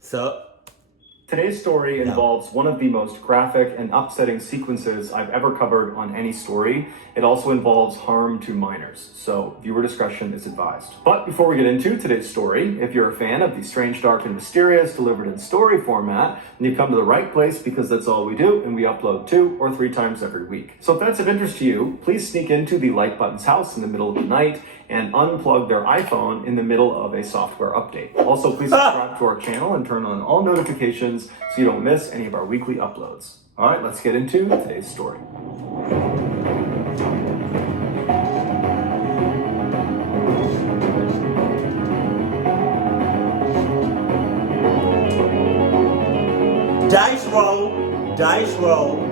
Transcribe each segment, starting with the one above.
So, Today's story no. involves one of the most graphic and upsetting sequences I've ever covered on any story. It also involves harm to minors, so viewer discretion is advised. But before we get into today's story, if you're a fan of the strange, dark, and mysterious delivered in story format, then you've come to the right place because that's all we do, and we upload 2 or 3 times every week. So if that's of interest to you, please sneak into the like button's house in the middle of the night and unplug their iPhone in the middle of a software update. Also, please subscribe to our channel and turn on all notifications so you don't miss any of our weekly uploads. All right, let's get into today's story. Dice roll. Dice roll.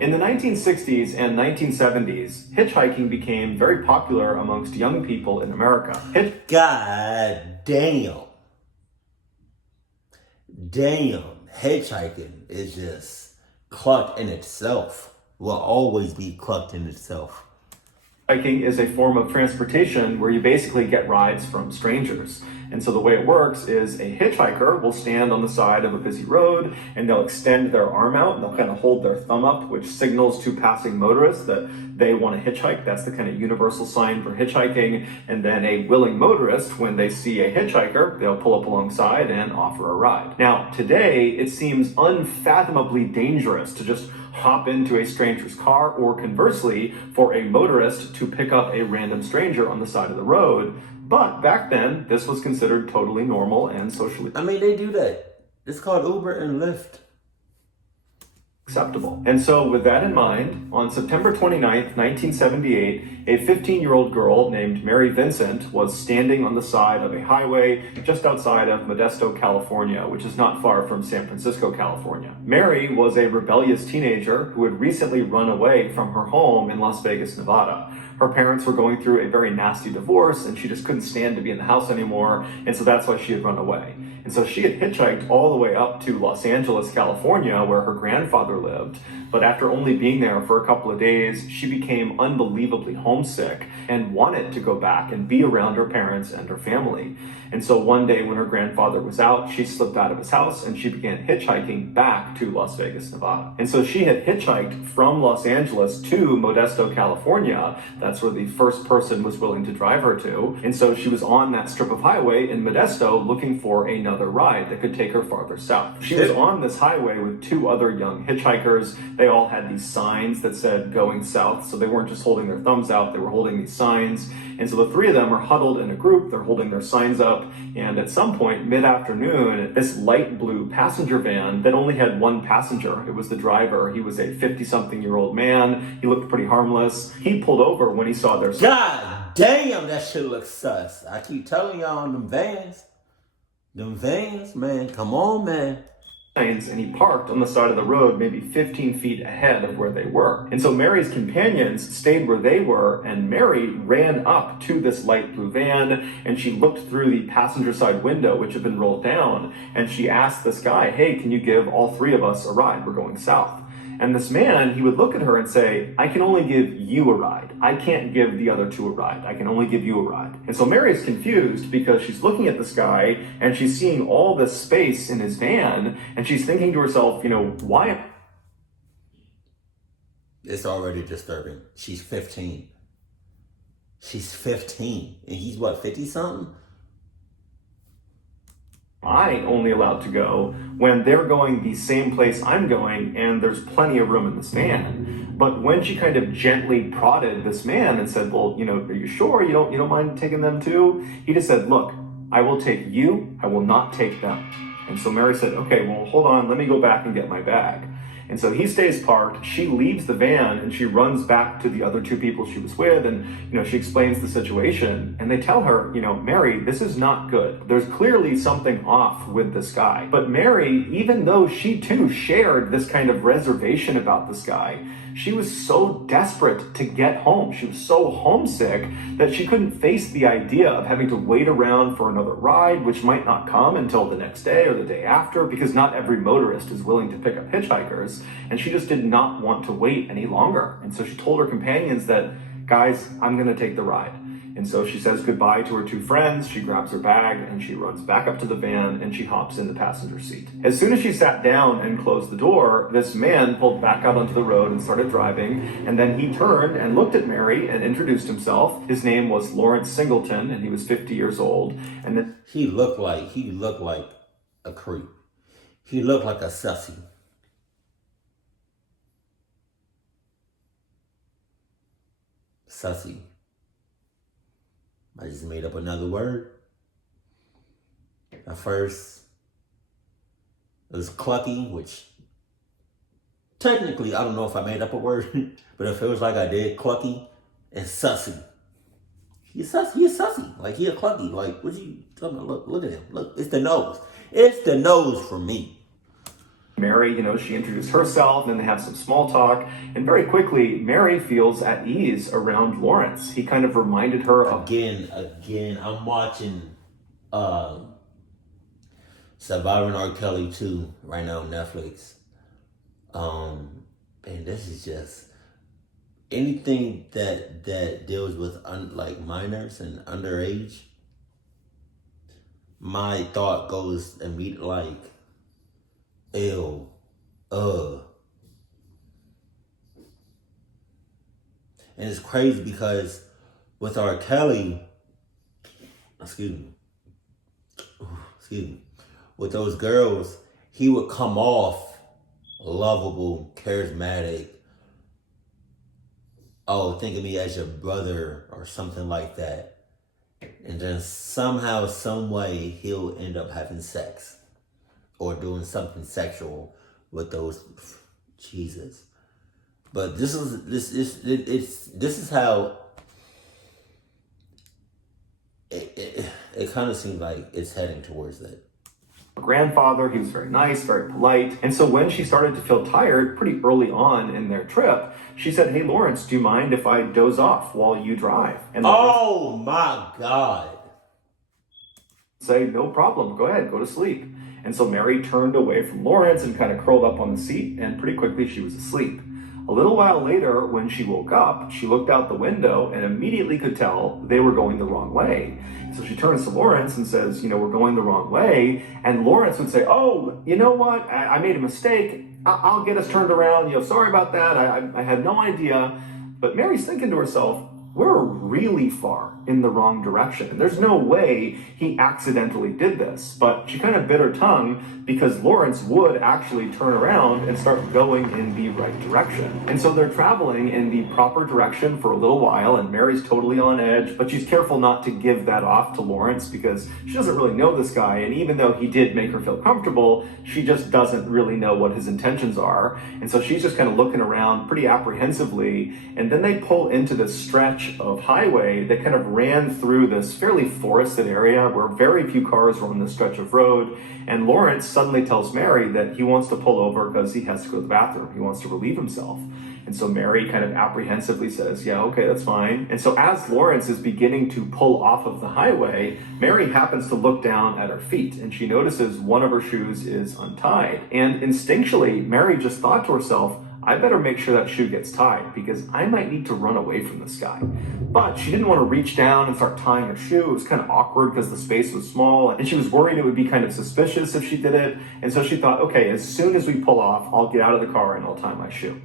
In the 1960s and 1970s, hitchhiking became very popular amongst young people in America. God damn. Damn. Hitchhiking is just clucked in itself. Will always be clucked in itself. Hiking is a form of transportation where you basically get rides from strangers. And so the way it works is a hitchhiker will stand on the side of a busy road and they'll extend their arm out and they'll kind of hold their thumb up, which signals to passing motorists that they want to hitchhike. That's the kind of universal sign for hitchhiking. And then a willing motorist, when they see a hitchhiker, they'll pull up alongside and offer a ride. Now, today, it seems unfathomably dangerous to just hop into a stranger's car, or conversely, for a motorist to pick up a random stranger on the side of the road. But back then, this was considered totally normal and socially They do that. It's called Uber and Lyft. acceptable. And so with that in mind, on September 29th, 1978, a 15-year-old girl named Mary Vincent was standing on the side of a highway just outside of Modesto, California, which is not far from San Francisco, California. Mary was a rebellious teenager who had recently run away from her home in Las Vegas, Nevada. Her parents were going through a very nasty divorce and she just couldn't stand to be in the house anymore, and so that's why she had run away. And so she had hitchhiked all the way up to Los Angeles, California, where her grandfather lived. But after only being there for a couple of days, she became unbelievably homesick and wanted to go back and be around her parents and her family. And so one day when her grandfather was out, she slipped out of his house and she began hitchhiking back to Las Vegas, Nevada. And so she had hitchhiked from Los Angeles to Modesto, California. That's where the first person was willing to drive her to. And so she was on that strip of highway in Modesto looking for another ride that could take her farther south. She was on this highway with 2 other young hitchhikers. They all had these signs that said going south, so they weren't just holding their thumbs out, they were holding these signs. And so the 3 of them are huddled in a group, they're holding their signs up, and at some point, mid-afternoon, this light blue passenger van that only had 1 passenger, it was the driver, he was a 50-something-year-old man, he looked pretty harmless. He pulled over when he saw their sign. God damn, that shit looks sus. I keep telling y'all on them vans. Them vans, man. Come on, man. And he parked on the side of the road maybe 15 feet ahead of where they were. And so Mary's companions stayed where they were, and Mary ran up to this light blue van and she looked through the passenger side window, which had been rolled down, and she asked this guy, "Hey, can you give all 3 of us a ride? We're going south." And this man, he would look at her and say, "I can only give you a ride. I can't give the other 2 a ride. I can only give you a ride." And so Mary is confused because she's looking at this guy and she's seeing all this space in his van and she's thinking to herself, why? It's already disturbing. She's 15. She's 15. And he's what, 50-something? I only allowed to go when they're going the same place I'm going and there's plenty of room in this van. But when she kind of gently prodded this man and said, "Well, are you sure you don't mind taking them too?" He just said, "Look, I will take you, I will not take them." And so Mary said, "Okay, well, hold on, let me go back and get my bag." And so he stays parked, she leaves the van and she runs back to the other 2 people she was with, and she explains the situation, and they tell her, "Mary, this is not good. There's clearly something off with this guy." But Mary, even though she too shared this kind of reservation about this guy, she was so desperate to get home. She was so homesick that she couldn't face the idea of having to wait around for another ride, which might not come until the next day or the day after, because not every motorist is willing to pick up hitchhikers. And she just did not want to wait any longer. And so she told her companions that, "Guys, I'm going to take the ride." And so she says goodbye to her two friends, she grabs her bag, and she runs back up to the van, and she hops in the passenger seat. As soon as she sat down and closed the door, this man pulled back out onto the road and started driving, and then he turned and looked at Mary and introduced himself. His name was Lawrence Singleton, and he was 50 years old. And then he looked like a creep. He looked like a sussy. Sussy. I just made up another word. At first, it was clucky, which technically I don't know if I made up a word, but it feels like I did. Clucky and sussy. He's sussy. Like, he a clucky. Like, what you talking about? Look at him. Look, it's the nose. It's the nose for me. Mary, she introduced herself, and then they have some small talk, and very quickly, Mary feels at ease around Lawrence. He kind of reminded her of... Again, I'm watching Surviving R. Kelly 2 right now on Netflix. And this is just anything that deals with like minors and underage. My thought goes immediately like, ew, and it's crazy because with R. Kelly, excuse me, with those girls, he would come off lovable, charismatic. Oh, think of me as your brother or something like that. And then somehow, some way, he'll end up having sex or doing something sexual with those. Jesus. But this is how it kind of seems like it's heading towards that. Grandfather. He was very nice, very polite. And so when she started to feel tired pretty early on in their trip, she said, "Hey, Lawrence, do you mind if I doze off while you drive?" And oh my God. Say, "No problem. Go ahead. Go to sleep." And so Mary turned away from Lawrence and kind of curled up on the seat, and pretty quickly she was asleep. A little while later, when she woke up, she looked out the window and immediately could tell they were going the wrong way. So she turns to Lawrence and says, "We're going the wrong way." And Lawrence would say, "Oh, you know what? I made a mistake. I'll get us turned around. Sorry about that. I had no idea." But Mary's thinking to herself, we're really far in the wrong direction. There's no way he accidentally did this. But she kind of bit her tongue because Lawrence would actually turn around and start going in the right direction. And so they're traveling in the proper direction for a little while, and Mary's totally on edge, but she's careful not to give that off to Lawrence because she doesn't really know this guy. And even though he did make her feel comfortable, she just doesn't really know what his intentions are. And so she's just kind of looking around pretty apprehensively. And then they pull into this stretch of highway that kind of ran through this fairly forested area where very few cars were on this stretch of road. And Lawrence suddenly tells Mary that he wants to pull over because he has to go to the bathroom. He wants to relieve himself. And so Mary kind of apprehensively says, "Yeah, okay, that's fine." And so as Lawrence is beginning to pull off of the highway, Mary happens to look down at her feet, and she notices one of her shoes is untied. And instinctually, Mary just thought to herself, I better make sure that shoe gets tied because I might need to run away from this guy. But she didn't want to reach down and start tying her shoe. It was kind of awkward because the space was small, and she was worried it would be kind of suspicious if she did it. And so she thought, okay, as soon as we pull off, I'll get out of the car and I'll tie my shoe.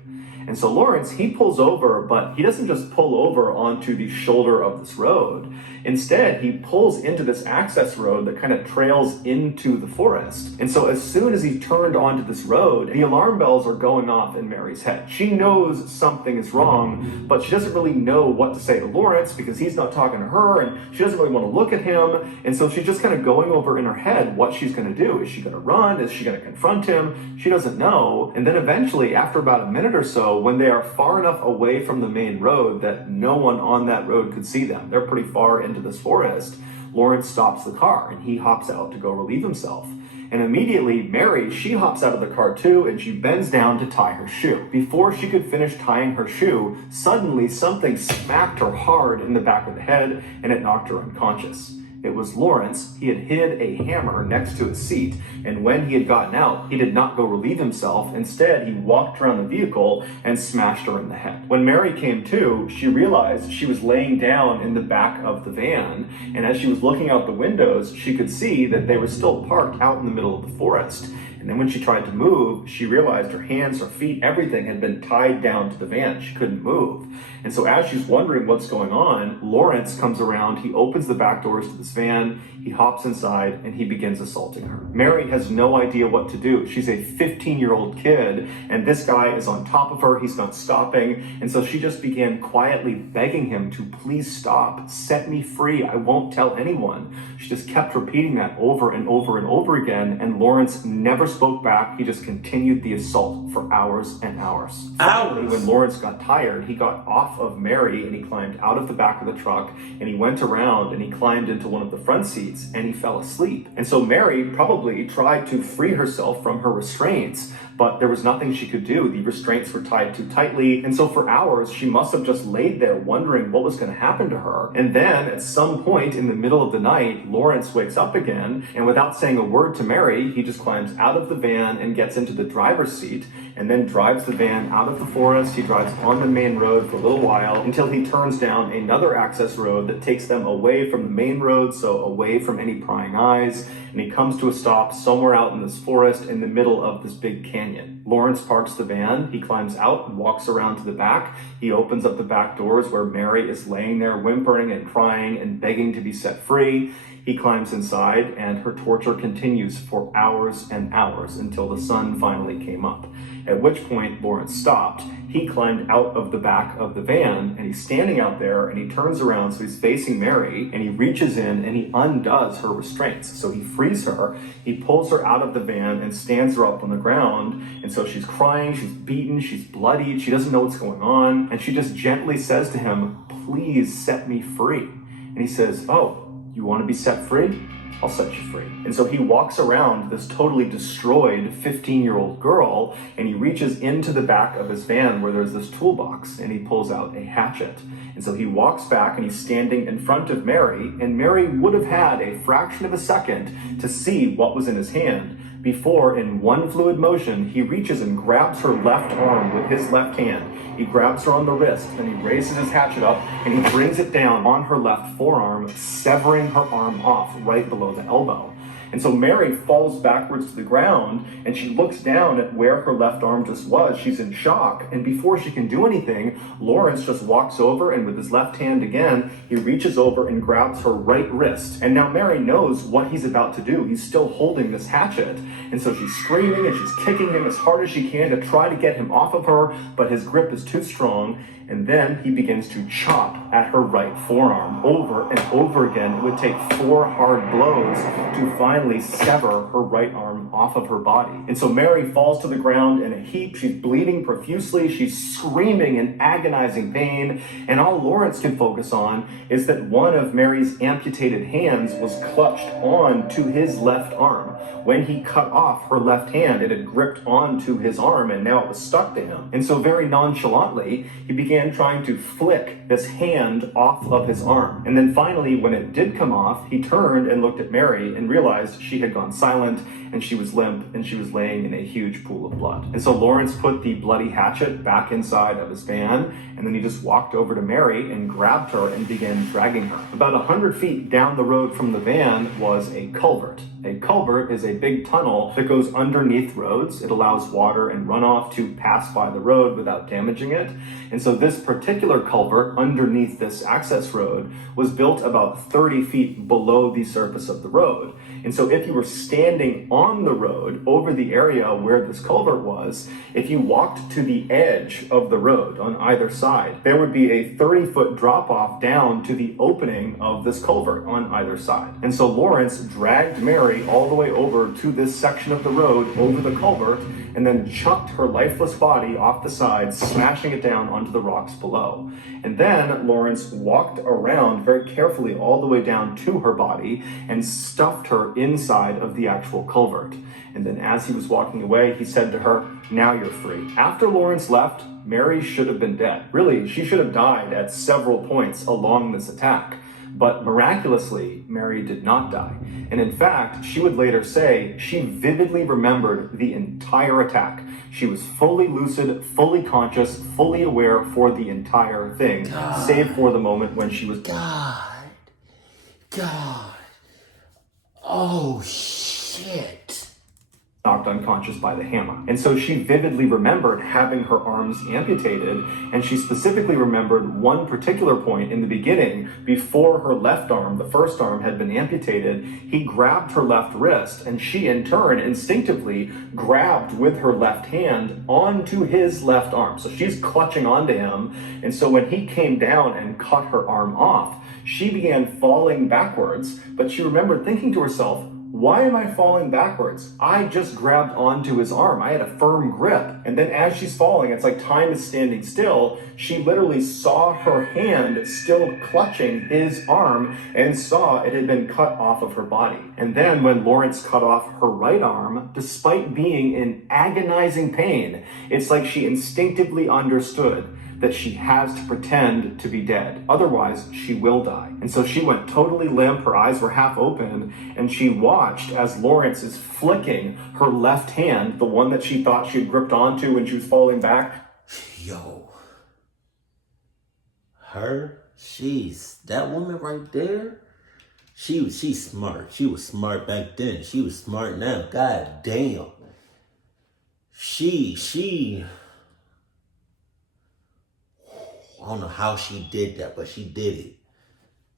And so Lawrence, he pulls over, but he doesn't just pull over onto the shoulder of this road. Instead, he pulls into this access road that kind of trails into the forest. And so as soon as he turned onto this road, the alarm bells are going off in Mary's head. She knows something is wrong, but she doesn't really know what to say to Lawrence because he's not talking to her, and she doesn't really want to look at him. And so she's just kind of going over in her head what she's going to do. Is she going to run? Is she going to confront him? She doesn't know. And then eventually, after about a minute or so, when they are far enough away from the main road that no one on that road could see them, they're pretty far into this forest, Lawrence stops the car and he hops out to go relieve himself. And immediately, Mary, she hops out of the car too, and she bends down to tie her shoe. Before she could finish tying her shoe, suddenly something smacked her hard in the back of the head, and it knocked her unconscious. It was Lawrence. He had hid a hammer next to his seat, and when he had gotten out, he did not go relieve himself. Instead, he walked around the vehicle and smashed her in the head. When Mary came to, she realized she was laying down in the back of the van, and as she was looking out the windows, she could see that they were still parked out in the middle of the forest. And then when she tried to move, she realized her hands, her feet, everything had been tied down to the van. She couldn't move. And so as she's wondering what's going on, Lawrence comes around, he opens the back doors to this van, he hops inside, and he begins assaulting her. Mary has no idea what to do. She's a 15-year-old kid, and this guy is on top of her, he's not stopping, and so she just began quietly begging him to please stop, set me free, I won't tell anyone. She just kept repeating that over and over and over again, and Lawrence never spoke back. He just continued the assault for hours and hours. Finally, when Lawrence got tired, he got off of Mary and he climbed out of the back of the truck and he went around and he climbed into one of the front seats and he fell asleep. And so Mary probably tried to free herself from her restraints, but there was nothing she could do. The restraints were tied too tightly. And so for hours, she must have just laid there wondering what was going to happen to her. And then at some point in the middle of the night, Lawrence wakes up again, and without saying a word to Mary, he just climbs out of the van and gets into the driver's seat and then drives the van out of the forest. He drives on the main road for a little while until he turns down another access road that takes them away from the main road, so away from any prying eyes, and he comes to a stop somewhere out in this forest in the middle of this big canyon. Lawrence parks the van, he climbs out and walks around to the back. He opens up the back doors where Mary is laying there whimpering and crying and begging to be set free. He climbs inside and her torture continues for hours and hours until the sun finally came up. At which point Lawrence stopped. He climbed out of the back of the van and he's standing out there and he turns around, so he's facing Mary, and he reaches in and he undoes her restraints. So he frees her, he pulls her out of the van and stands her up on the ground. And so she's crying, she's beaten, she's bloodied, she doesn't know what's going on. And she just gently says to him, "Please set me free." And he says, "Oh, you want to be set free? I'll set you free." And so he walks around this totally destroyed 15-year-old girl and he reaches into the back of his van where there's this toolbox and he pulls out a hatchet. And so he walks back and he's standing in front of Mary, and Mary would have had a fraction of a second to see what was in his hand before, in one fluid motion, he reaches and grabs her left arm with his left hand. He grabs her on the wrist, and he raises his hatchet up, and he brings it down on her left forearm, severing her arm off right below the elbow. And so Mary falls backwards to the ground, and she looks down at where her left arm just was. She's in shock, and before she can do anything, Lawrence just walks over, and with his left hand again, he reaches over and grabs her right wrist. And now Mary knows what he's about to do. He's still holding this hatchet. And so she's screaming, and she's kicking him as hard as she can to try to get him off of her, but his grip is too strong. And then he begins to chop at her right forearm over and over again. It would take 4 hard blows to finally sever her right arm off of her body. And so Mary falls to the ground in a heap. She's bleeding profusely. She's screaming in agonizing pain. And all Lawrence can focus on is that one of Mary's amputated hands was clutched on to his left arm. When he cut off her left hand, it had gripped onto his arm and now it was stuck to him. And so very nonchalantly, he began trying to flick this hand off of his arm. And then finally, when it did come off, he turned and looked at Mary and realized she had gone silent and she was limp and she was laying in a huge pool of blood. And so Lawrence put the bloody hatchet back inside of his van, and then he just walked over to Mary and grabbed her and began dragging her. About 100 feet down the road from the van was a culvert. A culvert is a big tunnel that goes underneath roads. It allows water and runoff to pass by the road without damaging it. And so this particular culvert underneath this access road was built about 30 feet below the surface of the road. And so if you were standing on the road over the area where this culvert was, if you walked to the edge of the road on either side, there would be a 30-foot drop-off down to the opening of this culvert on either side. And so Lawrence dragged Mary all the way over to this section of the road over the culvert and then chucked her lifeless body off the side, smashing it down onto the rocks below. And then Lawrence walked around very carefully all the way down to her body and stuffed her inside of the actual culvert. And then as he was walking away, he said to her, "Now you're free." After Lawrence left, Mary should have been dead. Really, she should have died at several points along this attack. But miraculously, Mary did not die. And in fact, she would later say she vividly remembered the entire attack. She was fully lucid, fully conscious, fully aware for the entire thing, save for the moment when she was... God. Oh, shit. Knocked unconscious by the hammer. And so she vividly remembered having her arms amputated, and she specifically remembered one particular point in the beginning before her left arm, the first arm, had been amputated. He grabbed her left wrist, and she in turn instinctively grabbed with her left hand onto his left arm. So she's clutching onto him, and so when he came down and cut her arm off, she began falling backwards, but she remembered thinking to herself, why am I falling backwards? I just grabbed onto his arm. I had a firm grip. And then as she's falling, it's like time is standing still. She literally saw her hand still clutching his arm and saw it had been cut off of her body. And then when Lawrence cut off her right arm, despite being in agonizing pain, it's like she instinctively understood that she has to pretend to be dead. Otherwise, she will die. And so she went totally limp, her eyes were half open, and she watched as Lawrence is flicking her left hand, the one that she thought she had gripped onto when she was falling back. Yo. That woman right there, she's smart. She was smart back then. She was smart now. God damn. I don't know how she did that, but she did it.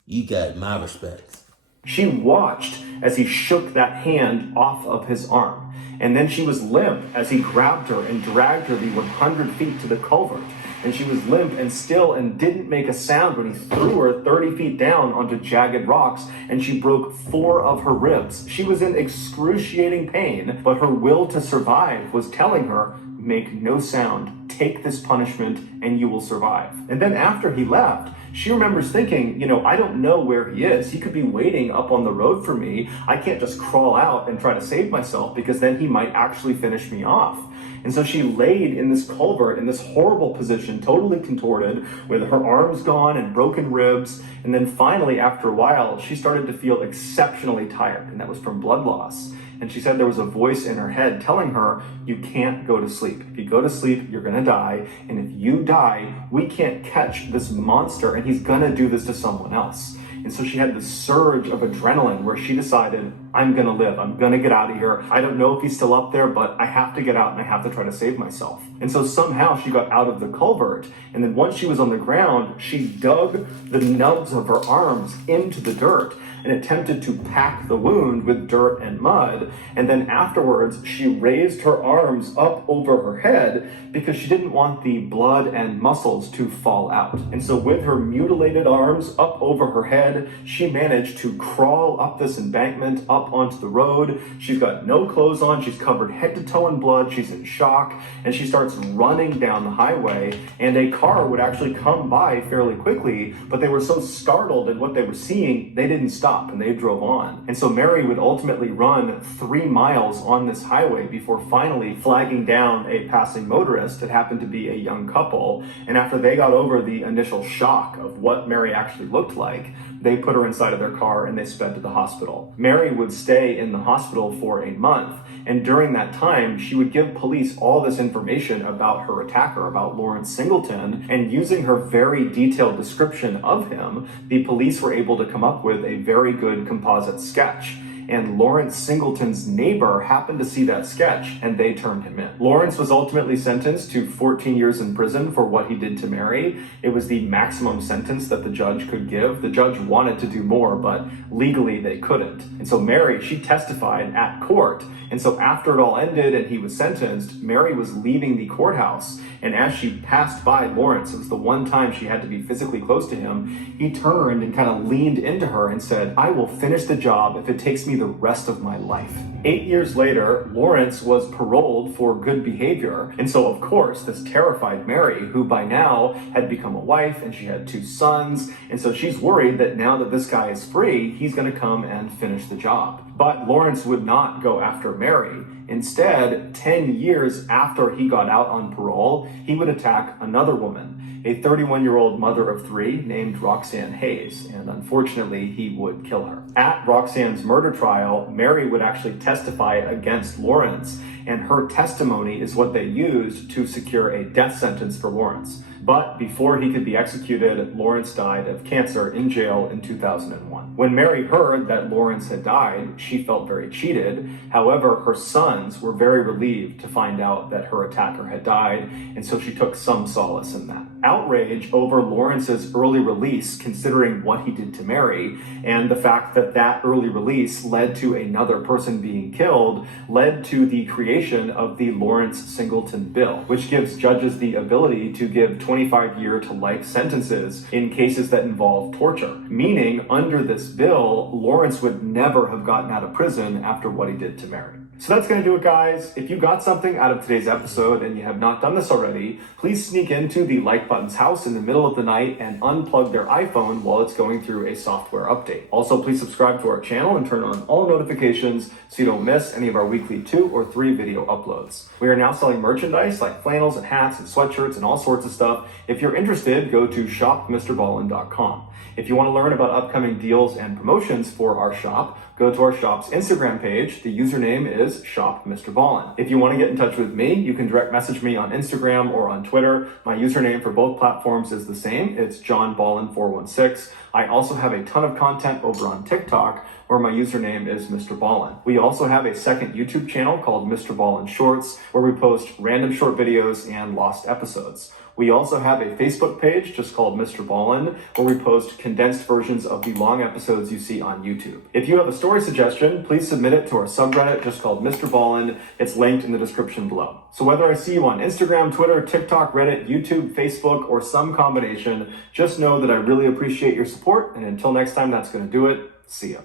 You got my respects. She watched as he shook that hand off of his arm. And then she was limp as he grabbed her and dragged her the 100 feet to the culvert. And she was limp and still and didn't make a sound when he threw her 30 feet down onto jagged rocks, and she broke 4 of her ribs. She was in excruciating pain, but her will to survive was telling her, make no sound, take this punishment, and you will survive. And then after he left, she remembers thinking, I don't know where he is. He could be waiting up on the road for me. I can't just crawl out and try to save myself because then he might actually finish me off. And so she laid in this culvert in this horrible position, totally contorted, with her arms gone and broken ribs. And then finally, after a while, she started to feel exceptionally tired, and that was from blood loss. And she said there was a voice in her head telling her, you can't go to sleep. If you go to sleep, you're gonna die. And if you die, we can't catch this monster, and he's gonna do this to someone else. And so she had this surge of adrenaline where she decided, I'm gonna live, I'm gonna get out of here. I don't know if he's still up there, but I have to get out and I have to try to save myself. And so somehow she got out of the culvert, and then once she was on the ground, she dug the nubs of her arms into the dirt and attempted to pack the wound with dirt and mud. And then afterwards, she raised her arms up over her head because she didn't want the blood and muscles to fall out. And so with her mutilated arms up over her head, she managed to crawl up this embankment, up onto the road. She's got no clothes on, she's covered head to toe in blood, she's in shock, and she starts running down the highway, and a car would actually come by fairly quickly, but they were so startled at what they were seeing, they didn't stop and they drove on. And so Mary would ultimately run 3 miles on this highway before finally flagging down a passing motorist. It happened to be a young couple, and after they got over the initial shock of what Mary actually looked like, they put her inside of their car and they sped to the hospital. Mary would stay in the hospital for a month, and during that time, she would give police all this information about her attacker, about Lawrence Singleton, and using her very detailed description of him, the police were able to come up with a very good composite sketch. And Lawrence Singleton's neighbor happened to see that sketch, and they turned him in. Lawrence was ultimately sentenced to 14 years in prison for what he did to Mary. It was the maximum sentence that the judge could give. The judge wanted to do more, but legally they couldn't. And so Mary, she testified at court. And so after it all ended and he was sentenced, Mary was leaving the courthouse, and as she passed by Lawrence, it was the one time she had to be physically close to him, he turned and kind of leaned into her and said, I will finish the job if it takes me the rest of my life. 8 years later, Lawrence was paroled for good behavior, and so of course this terrified Mary, who by now had become a wife and she had 2 sons, and so she's worried that now that this guy is free, he's going to come and finish the job. But Lawrence would not go after Mary. Instead, 10 years after he got out on parole, he would attack another woman, a 31-year-old mother of three named Roxanne Hayes, and unfortunately, he would kill her. At Roxanne's murder trial, Mary would actually testify against Lawrence, and her testimony is what they used to secure a death sentence for Lawrence. But before he could be executed, Lawrence died of cancer in jail in 2001. When Mary heard that Lawrence had died, she felt very cheated. However, her sons were very relieved to find out that her attacker had died, and so she took some solace in that. Outrage over Lawrence's early release, considering what he did to Mary, and the fact that that early release led to another person being killed, led to the creation of the Lawrence Singleton Bill, which gives judges the ability to give 25-year to life sentences in cases that involve torture. Meaning, under this bill, Lawrence would never have gotten out of prison after what he did to Mary. So that's going to do it, guys. If you got something out of today's episode and you have not done this already, please sneak into the like button's house in the middle of the night and unplug their iPhone while it's going through a software update. Also, please subscribe to our channel and turn on all notifications so you don't miss any of our weekly 2 or 3 video uploads. We are now selling merchandise like flannels and hats and sweatshirts and all sorts of stuff. If you're interested, go to shopmrballen.com. If you want to learn about upcoming deals and promotions for our shop, go to our shop's Instagram page. The username is shopmrballen. If you want to get in touch with me, you can direct message me on Instagram or on Twitter. My username for both platforms is the same. It's johnballen416. I also have a ton of content over on TikTok where my username is MrBallen. We also have a second YouTube channel called MrBallen Shorts where we post random short videos and lost episodes. We also have a Facebook page just called MrBallen where we post condensed versions of the long episodes you see on YouTube. If you have a story suggestion, please submit it to our subreddit just called MrBallen. It's linked in the description below. So whether I see you on Instagram, Twitter, TikTok, Reddit, YouTube, Facebook, or some combination, just know that I really appreciate your support. And until next time, that's going to do it. See ya.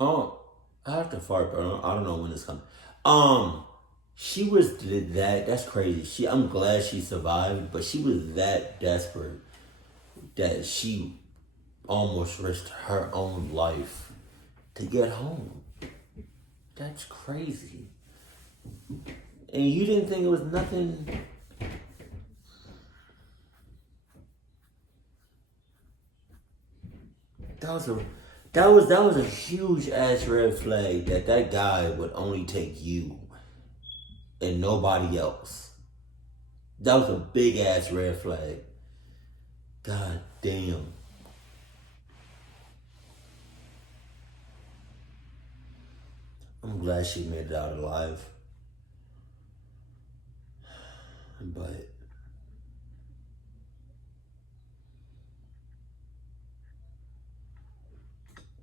Oh, I have to fart, but I don't know when it's coming. She was that's crazy. I'm glad she survived, but she was that desperate that she almost risked her own life to get home. That's crazy. And you didn't think it was nothing. That was a huge ass red flag that guy would only take you and nobody else. That was a big ass red flag. God damn. I'm glad she made it out alive. But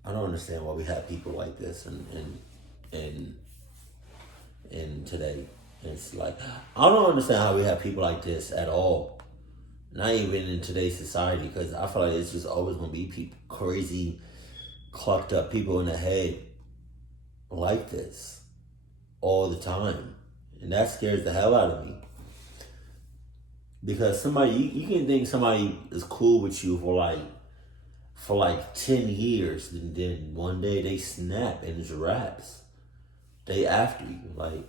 I don't understand why we have people like this in today. It's like, I don't understand how we have people like this at all. Not even in today's society, because I feel like it's just always going to be people, crazy, clucked up people in the head like this all the time. And that scares the hell out of me. Because somebody, you can think somebody is cool with you for like 10 years, and then one day they snap and it's raps. They after you, like,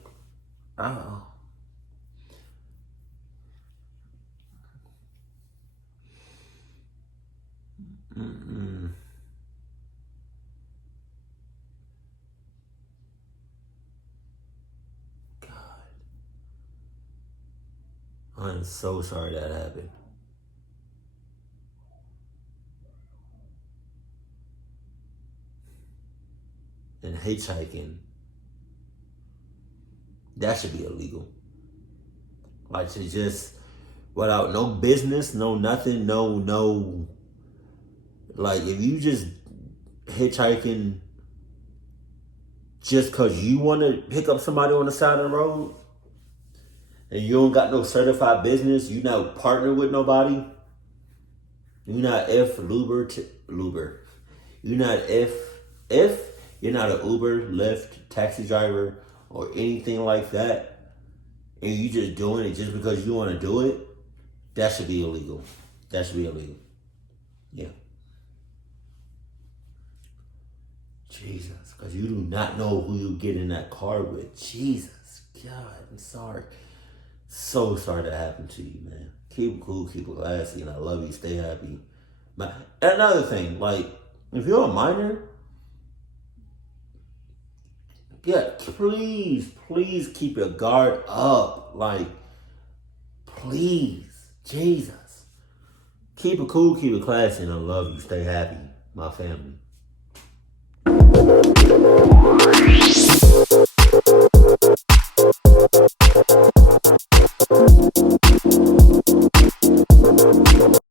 oh. Mm-mm. God. I'm so sorry that happened. And hitchhiking, that should be illegal. Like, to just, without no business, no nothing, no, like, if you just hitchhiking just because you want to pick up somebody on the side of the road, and you don't got no certified business, you not partner with nobody, you not Luber. You not if you're not an Uber, Lyft, taxi driver, or anything like that, and you just doing it just because you want to do it, that should be illegal. That should be illegal. Yeah. Jesus, because you do not know who you get in that car with. Jesus, God, I'm sorry. So sorry that happened to you, man. Keep it cool, keep it classy, and I love you. Stay happy. But another thing, like, if you're a minor, yeah, please keep your guard up. Like, please, Jesus. Keep it cool, keep it classy, and I love you. Stay happy, my family.